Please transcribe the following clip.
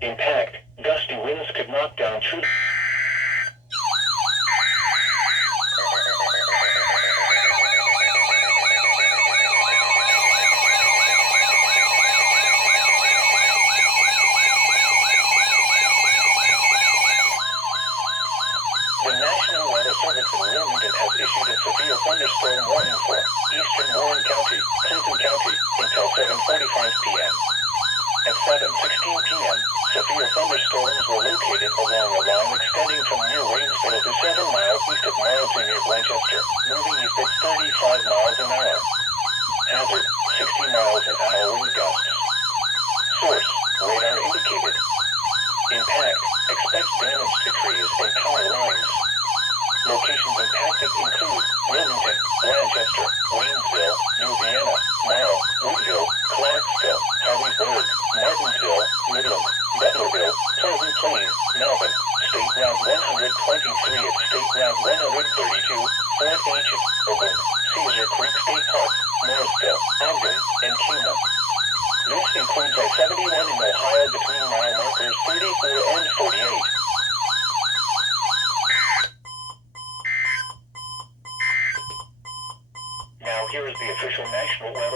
Impact, gusty winds could knock down trees. The National Weather Service in Wilmington has issued a severe thunderstorm warning for eastern Warren County, Clinton County, until 7:45 p.m. At 7:16 p.m., severe thunderstorms were located along a line extending from near Waynesville to 7 miles east of Marlton near Blanchester, moving east at 35 miles an hour. Hazard, 60 miles an hour wind gusts. Source, radar indicated. Impact, expect damage to trees and power lines. Locations impacted include Wilmington, Blanchester, Waynesville, New Vienna, Morrow, Woodville, Clarksville, Harrisburg, Martinsville, Midland, Butlerville, Pleasant Plain, Melvin, State Route 123 at State Route 132, Fort Ancient, Oakland, Cedar Creek State Park, Morrisville, Ogden, and Kingman. This includes I-71 in Ohio between mile markers 34 and 48. Now here is the official National Weather